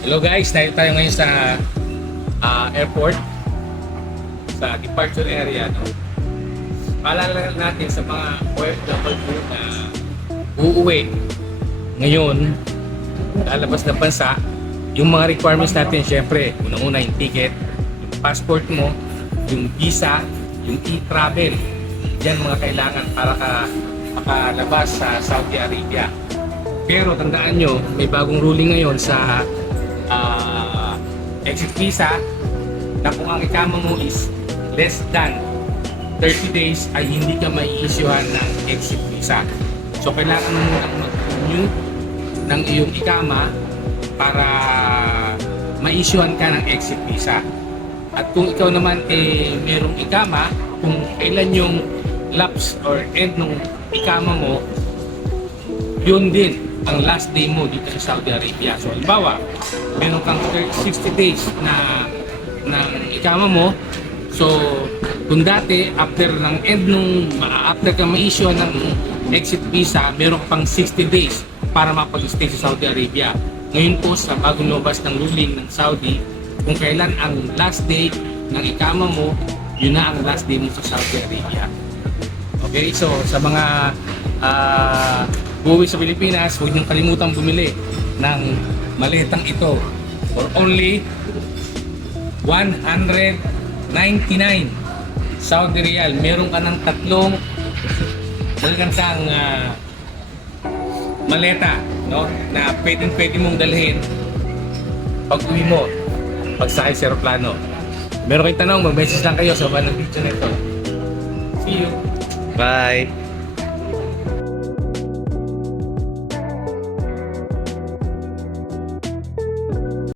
Hello guys, tayo ngayon sa airport, sa departure area. No? Paalala natin sa mga OFW na uuwi ngayon, lalabas ng bansa, yung mga requirements natin, syempre, unang-una yung ticket, yung passport mo, yung visa, yung e-travel. Yan mga kailangan para ka makalabas sa Saudi Arabia. Pero tandaan nyo, may bagong ruling ngayon sa exit visa na kung ang ikama mo is less than 30 days ay hindi ka mai-issuehan ng exit visa. So kailangan mo munang mag-renew ng iyong ikama para ma-issuehan ka ng exit visa. At kung ikaw naman merong ikama, kung kailan yung lapse or end ng ikama mo, yun din ang last day mo dito sa Saudi Arabia. So, halimbawa, meron kang 60 days na ng ikama mo. So, kung dati, after ka ma-issue ng exit visa, meron pang 60 days para mapag-stay sa Saudi Arabia. Ngayon po, sa bagong lumabas ng ruling ng Saudi, kung kailan ang last day ng ikama mo, yun na ang last day mo sa Saudi Arabia. Okay, so sa mga buwi sa Pilipinas, huwag niyong kalimutang bumili ng maletang ito for only 199 Saudi Riyal. Meron ka ng tatlong magandang maleta, no, na pwede mong dalhin pag uwi mo, pagsakay sa aeroplano. Meron kayong tanong, mag-message lang kayo sa baba ng video nito. See you! Bye!